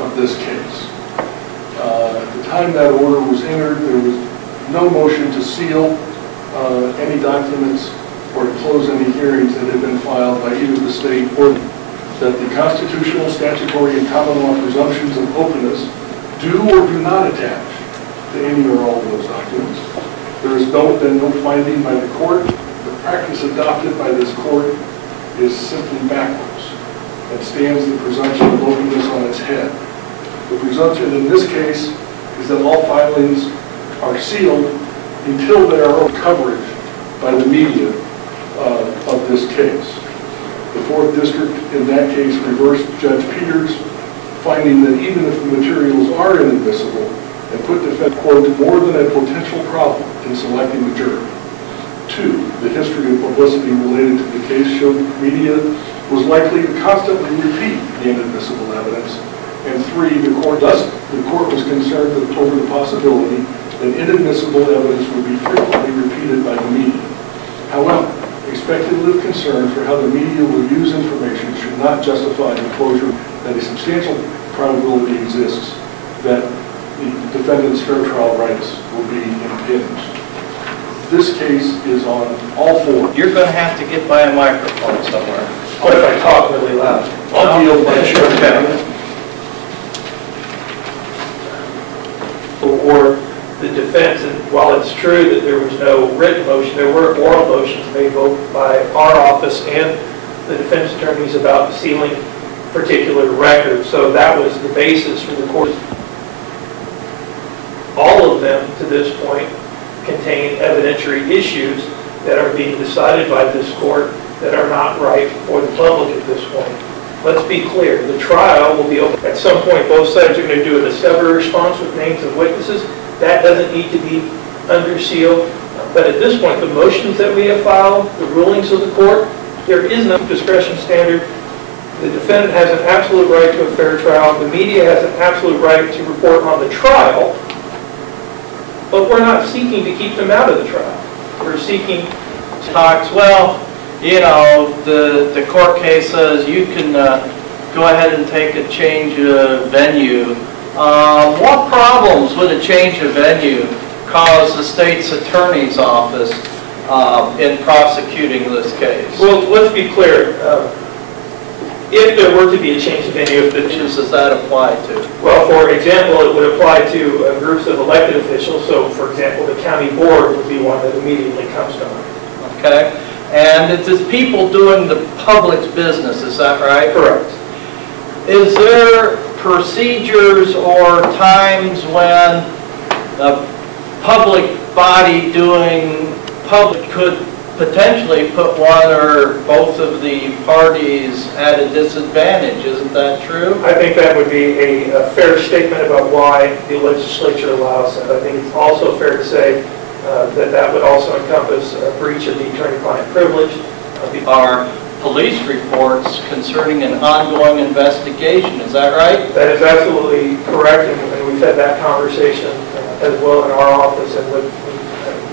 of this case. At the time that order was entered, there was no motion to seal any documents or to close any hearings that had been filed by either the state or that the constitutional, statutory, and common law presumptions of openness do or do not attach to any or all of those documents. There has been no finding by the court. The practice adopted by this court is simply backwards and stands the presumption of openness on its head. The presumption in this case is that all filings are sealed until there are coverage by the media of this case. The 4th District in that case reversed Judge Peters, finding that even if the materials are inadmissible, and put defense, quote, more than a potential problem in selecting the jury. 2, the history of publicity related to the case showed media was likely to constantly repeat the inadmissible evidence. And 3, the court was concerned over the possibility that inadmissible evidence would be frequently repeated by the media. However, a speculative concern for how the media will use information should not justify the closure that a substantial probability exists that the defendant's fair trial rights will be impinged. This case is on all 4. You're going to have to get by a microphone somewhere. What if I talk really loud? I'll deal with it. Okay. Or the defense, and while it's true that there was no written motion, there were oral motions made both by our office and the defense attorneys about sealing particular records. So that was the basis for the court. All of them, to this point, contain evidentiary issues that are being decided by this court that are not right for the public at this point. Let's be clear, the trial will be open. At some point, both sides are going to do a discovery response with names of witnesses. That doesn't need to be under seal. But at this point, the motions that we have filed, the rulings of the court, there is no discretion standard. The defendant has an absolute right to a fair trial. The media has an absolute right to report on the trial. But we're not seeking to keep them out of the trial. We're seeking to Talks, well, you know, the court case says you can go ahead and take a change of venue. What problems would a change of venue cause the state's attorney's office in prosecuting this case? Well, let's be clear. If there were to be a change of venue, Which does that apply to? well, for example, it would apply to groups of elected officials. So, for example, the county board would be one that immediately comes to mind. Okay. And it is people doing the public's business, is that right? Correct. Is there procedures or times when a public body doing public could potentially put one or both of the parties at a disadvantage? Isn't that true? I think that would be a fair statement about why the legislature allows it. I think it's also fair to say that would also encompass a breach of the attorney-client privilege. Are police reports concerning an ongoing investigation, is that right? That is absolutely correct, and we've had that conversation as well in our office and with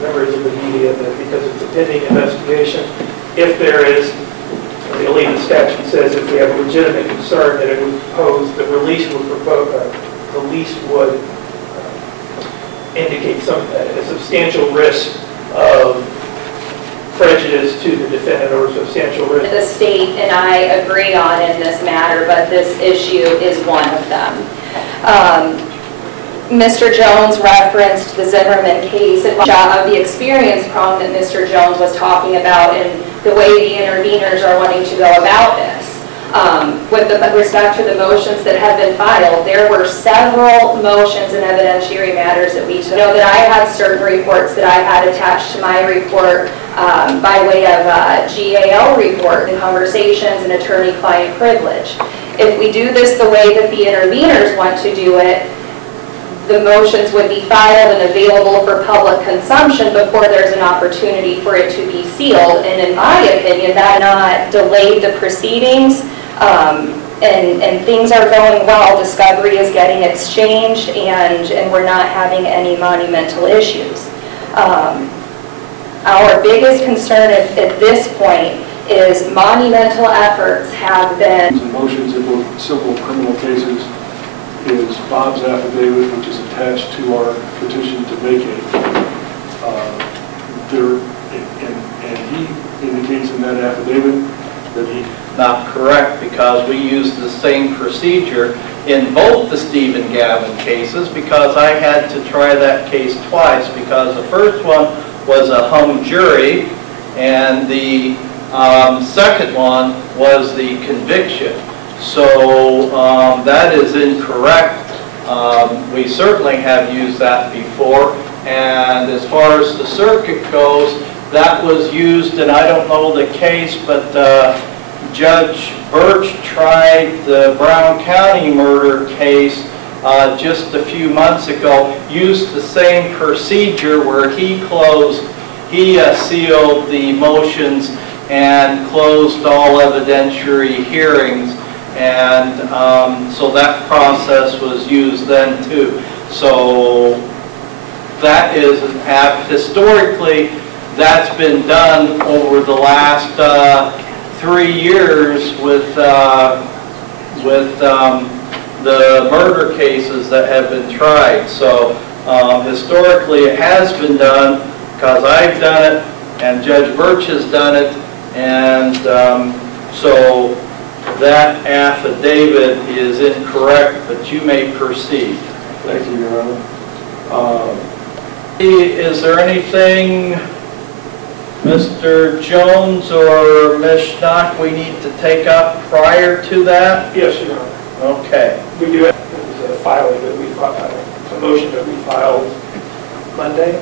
members of the media, that because it's a pending investigation, if there is, I believe the statute says if we have a legitimate concern that it would pose, the release would indicate a substantial risk of prejudice to the defendant or substantial risk. The state and I agree on in this matter, but this issue is one of them. Mr. Jones referenced the Zimmerman case of the experience problem that Mr. Jones was talking about and the way the interveners are wanting to go about this. With respect to the motions that have been filed, there were several motions and evidentiary matters that we took. I know that I had certain reports that I had attached to my report by way of GAL report and conversations and attorney-client privilege. If we do this the way that the interveners want to do it, the motions would be filed and available for public consumption before there's an opportunity for it to be sealed. And in my opinion, that not delayed the proceedings, and things are going well. Discovery is getting exchanged, and we're not having any monumental issues. Our biggest concern at this point is monumental efforts have been... Motions in both civil and criminal cases is Bob's affidavit, which is attached to our petition to vacate. And he indicates in that affidavit that he... Not correct, because we used the same procedure in both the Stephen Gavin cases, because I had to try that case twice, because the first one was a hung jury, and the second one was the conviction. So that is incorrect. We certainly have used that before, and as far as the circuit goes, that was used, and I don't know the case, but Judge Birch tried the Brown County murder case just a few months ago, used the same procedure where he sealed the motions and closed all evidentiary hearings, and so that process was used then too. So that is historically, that's been done over the last 3 years with the murder cases that have been tried. So historically it has been done, because I've done it and Judge Birch has done it, and so that affidavit is incorrect, but you may proceed. Thank you, Your Honor. Is there anything, Mr. Jones or Ms. Schnock, we need to take up prior to that? Yes, Your Honor. Okay. We do have a filing that we filed, a motion that we filed Monday.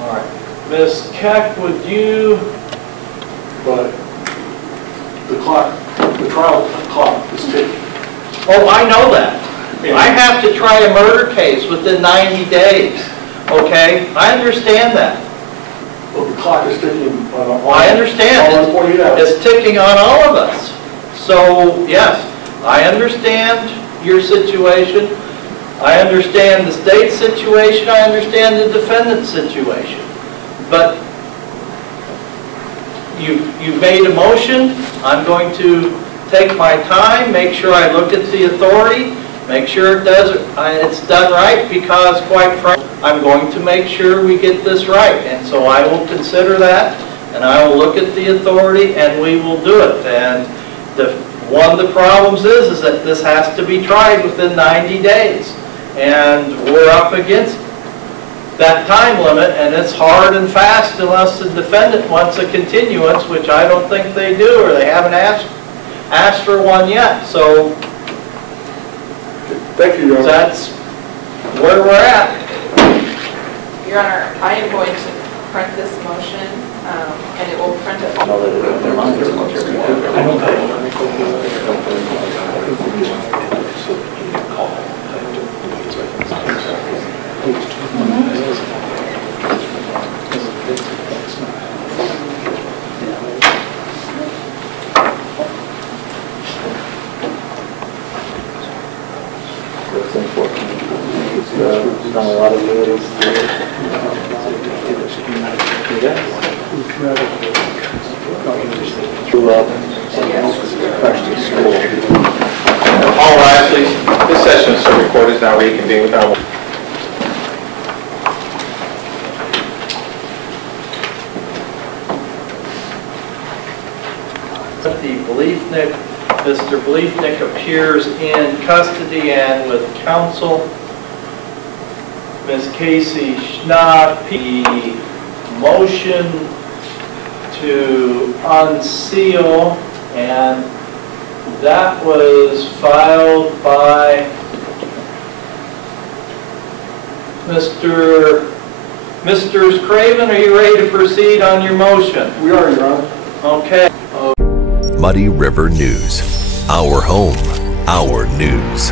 All right. Ms. Keck, would you? But the trial clock is ticking. Oh, I know that. I have to try a murder case within 90 days, okay? I understand that. Well, the clock is ticking on I understand. all 48 hours. It's ticking on all of us. So, yes, I understand your situation. I understand the state's situation. I understand the defendant's situation. But you've made a motion. I'm going to take my time, make sure I look at the authority, make sure it's done right, because quite frankly, I'm going to make sure we get this right. And so I will consider that, and I will look at the authority, and we will do it. And one of the problems is that this has to be tried within 90 days. And we're up against that time limit, and it's hard and fast unless the defendant wants a continuance, which I don't think they do, or they haven't asked for one yet. So thank you, Your Honor. That's where we're at. Your Honor, I am going to print this motion, and it will print it. Done a lot of meetings. All rise, please. This session is so recorded, is now reconvened with our... Mr. Bliefnick appears in custody and with counsel. Ms. Casey Schnock, the motion to unseal, and that was filed by Mr. Craven. Are you ready to proceed on your motion? We are, Your Honor. Okay. Muddy River News. Our home, our news.